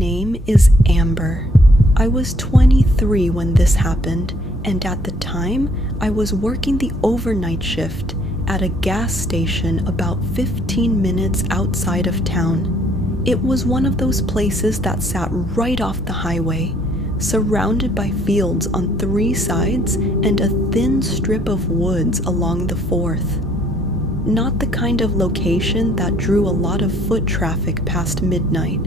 name is Amber. I was 23 when this happened, and at the time, I was working the overnight shift at a gas station about 15 minutes outside of town. It was one of those places that sat right off the highway, surrounded by fields on 3 sides and a thin strip of woods along the 4th. Not the kind of location that drew a lot of foot traffic past midnight,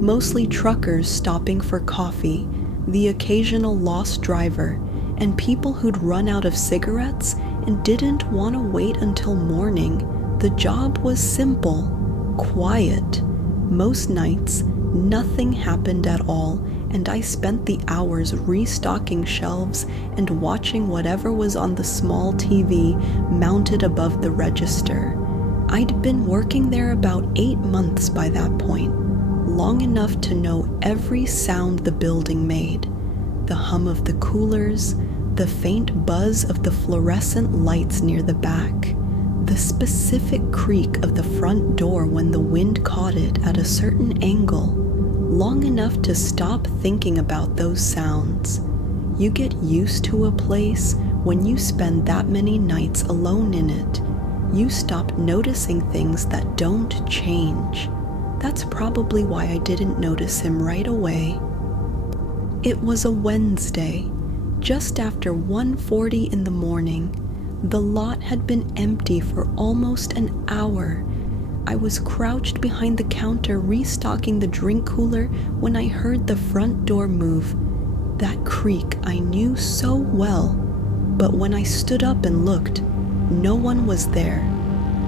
mostly truckers stopping for coffee, the occasional lost driver, and people who'd run out of cigarettes and didn't want to wait until morning. The job was simple, quiet. Most nights, nothing happened at all, and I spent the hours restocking shelves and watching whatever was on the small TV mounted above the register. I'd been working there about 8 months by that point, long enough to know every sound the building made. The hum of the coolers, the faint buzz of the fluorescent lights near the back, the specific creak of the front door when the wind caught it at a certain angle, long enough to stop thinking about those sounds. You get used to a place when you spend that many nights alone in it. You stop noticing things that don't change. That's probably why I didn't notice him right away. It was a Wednesday, just after 1:40 in the morning. The lot had been empty for almost an hour. I was crouched behind the counter restocking the drink cooler when I heard the front door move. That creak I knew so well, but when I stood up and looked, no one was there.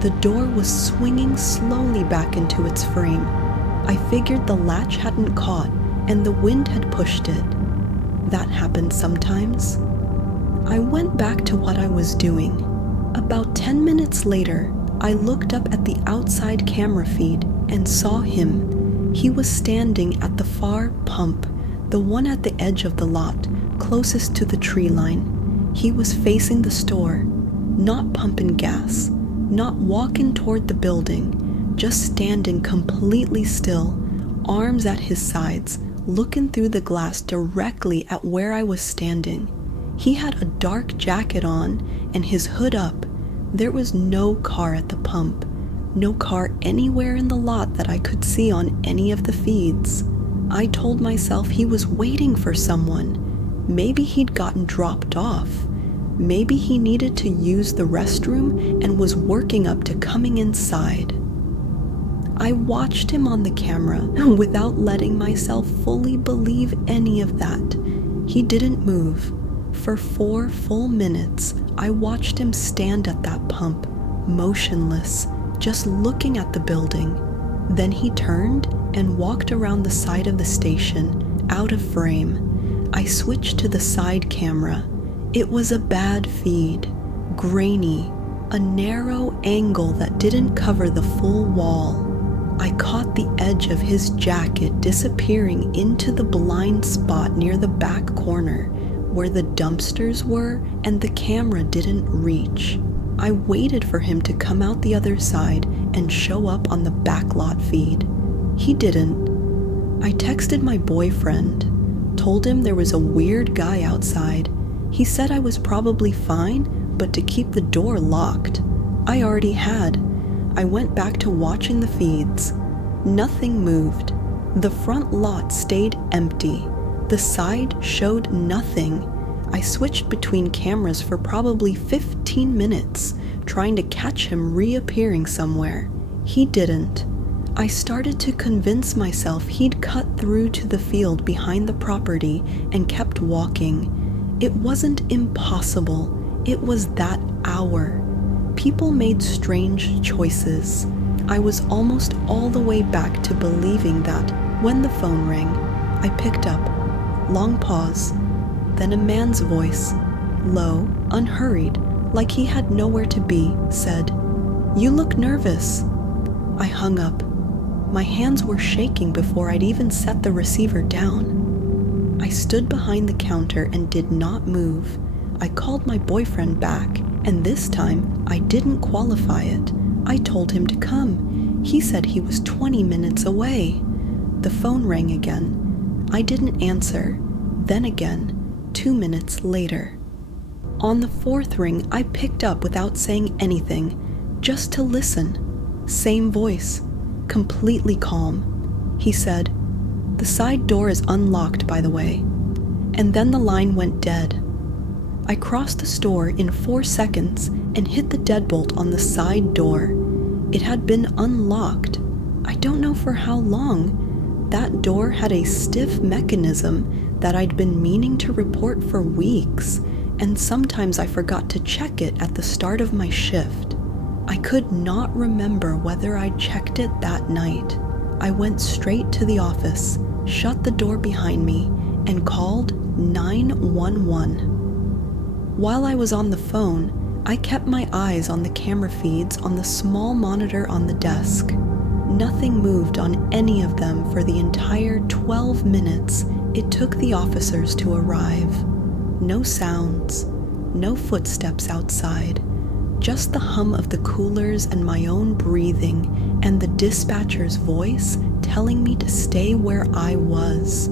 The door was swinging slowly back into its frame. I figured the latch hadn't caught and the wind had pushed it. That happens sometimes. I went back to what I was doing. About 10 minutes later, I looked up at the outside camera feed and saw him. He was standing at the far pump, the one at the edge of the lot, closest to the tree line. He was facing the store, not pumping gas, not walking toward the building, just standing completely still, arms at his sides, looking through the glass directly at where I was standing. He had a dark jacket on and his hood up. There was no car at the pump, no car anywhere in the lot that I could see on any of the feeds. I told myself he was waiting for someone. Maybe he'd gotten dropped off. Maybe he needed to use the restroom and was working up to coming inside. I watched him on the camera without letting myself fully believe any of that. He didn't move. For 4 full minutes, I watched him stand at that pump, motionless, just looking at the building. Then he turned and walked around the side of the station, out of frame. I switched to the side camera. It was a bad feed, grainy, a narrow angle that didn't cover the full wall. I caught the edge of his jacket disappearing into the blind spot near the back corner, where the dumpsters were and the camera didn't reach. I waited for him to come out the other side and show up on the backlot feed. He didn't. I texted my boyfriend, told him there was a weird guy outside. He said I was probably fine, but to keep the door locked. I already had. I went back to watching the feeds. Nothing moved. The front lot stayed empty. The side showed nothing. I switched between cameras for probably 15 minutes, trying to catch him reappearing somewhere. He didn't. I started to convince myself he'd cut through to the field behind the property and kept walking. It wasn't impossible. It was that hour. People made strange choices. I was almost all the way back to believing that when the phone rang, I picked up. Long pause. Then a man's voice, low, unhurried, like he had nowhere to be, said, "You look nervous." I hung up. My hands were shaking before I'd even set the receiver down. I stood behind the counter and did not move. I called my boyfriend back, and this time I didn't qualify it. I told him to come. He said he was 20 minutes away. the phone rang again. I didn't answer, then again, 2 minutes later. On the fourth ring, I picked up without saying anything, just to listen. Same voice, completely calm. He said, "The side door is unlocked, by the way." And then the line went dead. I crossed the store in 4 seconds and hit the deadbolt on the side door. It had been unlocked. I don't know for how long. That door had a stiff mechanism that I'd been meaning to report for weeks, and sometimes I forgot to check it at the start of my shift. I could not remember whether I'd checked it that night. I went straight to the office, shut the door behind me, and called 911. While I was on the phone, I kept my eyes on the camera feeds on the small monitor on the desk. Nothing moved on any of them for the entire 12 minutes it took the officers to arrive. No sounds, no footsteps outside, just the hum of the coolers and my own breathing and the dispatcher's voice telling me to stay where I was.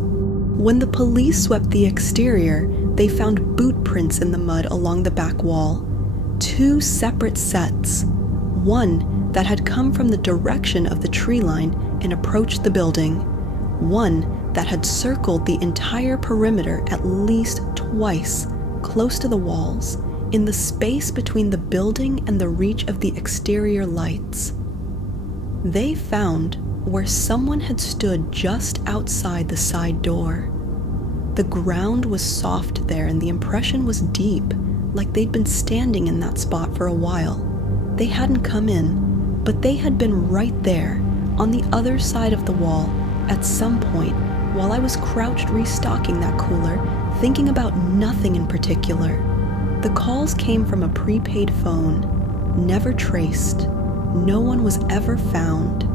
When the police swept the exterior, they found boot prints in the mud along the back wall. 2 separate sets. One that had come from the direction of the tree line and approached the building. One that had circled the entire perimeter at least twice, close to the walls, in the space between the building and the reach of the exterior lights. They found where someone had stood just outside the side door. The ground was soft there and the impression was deep, like they'd been standing in that spot for a while. They hadn't come in, but they had been right there, on the other side of the wall, at some point, while I was crouched restocking that cooler, thinking about nothing in particular. The calls came from a prepaid phone, never traced. No one was ever found.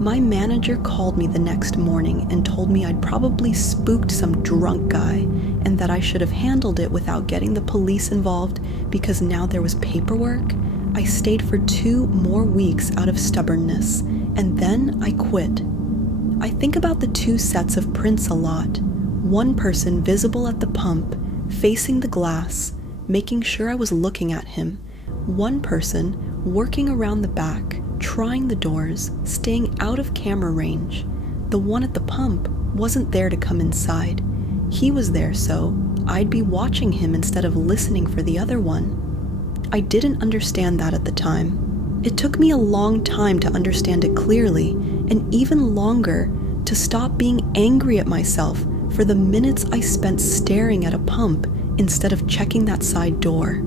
My manager called me the next morning and told me I'd probably spooked some drunk guy and that I should have handled it without getting the police involved because now there was paperwork. I stayed for 2 more weeks out of stubbornness, and then I quit. I think about the 2 sets of prints a lot. One person visible at the pump, facing the glass, making sure I was looking at him. One person working around the back, trying the doors, staying out of camera range. The one at the pump wasn't there to come inside. He was there so I'd be watching him instead of listening for the other one. I didn't understand that at the time. It took me a long time to understand it clearly, and even longer to stop being angry at myself for the minutes I spent staring at a pump instead of checking that side door.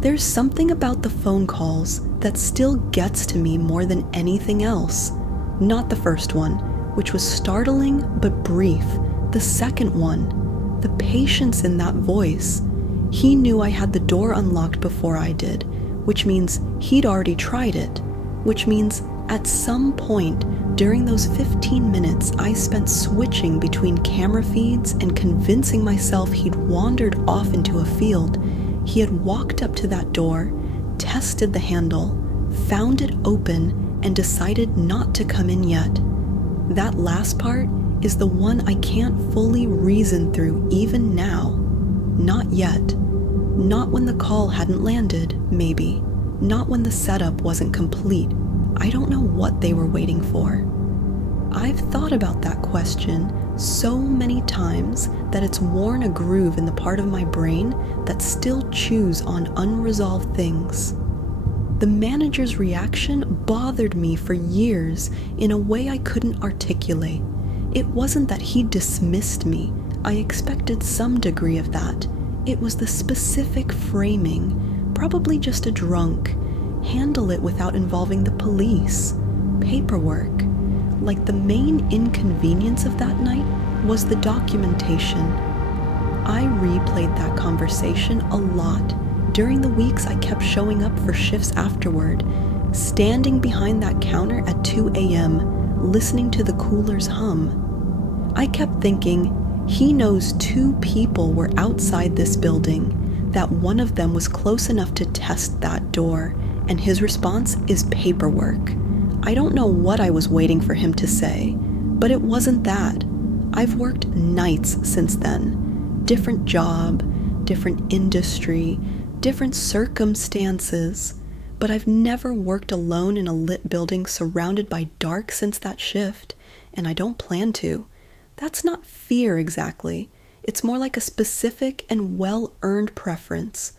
There's something about the phone calls that still gets to me more than anything else. Not the first one, which was startling but brief. The second one, the patience in that voice. He knew I had the door unlocked before I did, which means he'd already tried it, which means at some point during those 15 minutes I spent switching between camera feeds and convincing myself he'd wandered off into a field. He had walked up to that door, tested the handle, found it open, and decided not to come in yet. That last part is the one I can't fully reason through even now. Not yet. Not when the call hadn't landed, maybe. Not when the setup wasn't complete. I don't know what they were waiting for. I've thought about that question so many times that it's worn a groove in the part of my brain that still chews on unresolved things. The manager's reaction bothered me for years in a way I couldn't articulate. It wasn't that he dismissed me. I expected some degree of that. It was the specific framing, probably just a drunk. Handle it without involving the police. Paperwork. Like the main inconvenience of that night was the documentation. I replayed that conversation a lot during the weeks I kept showing up for shifts afterward, standing behind that counter at 2 a.m., listening to the coolers hum. I kept thinking, he knows 2 people were outside this building, that one of them was close enough to test that door, and his response is paperwork. I don't know what I was waiting for him to say. But it wasn't that. I've worked nights since then. Different job, different industry, different circumstances. But I've never worked alone in a lit building surrounded by dark since that shift, and I don't plan to. That's not fear exactly. It's more like a specific and well-earned preference.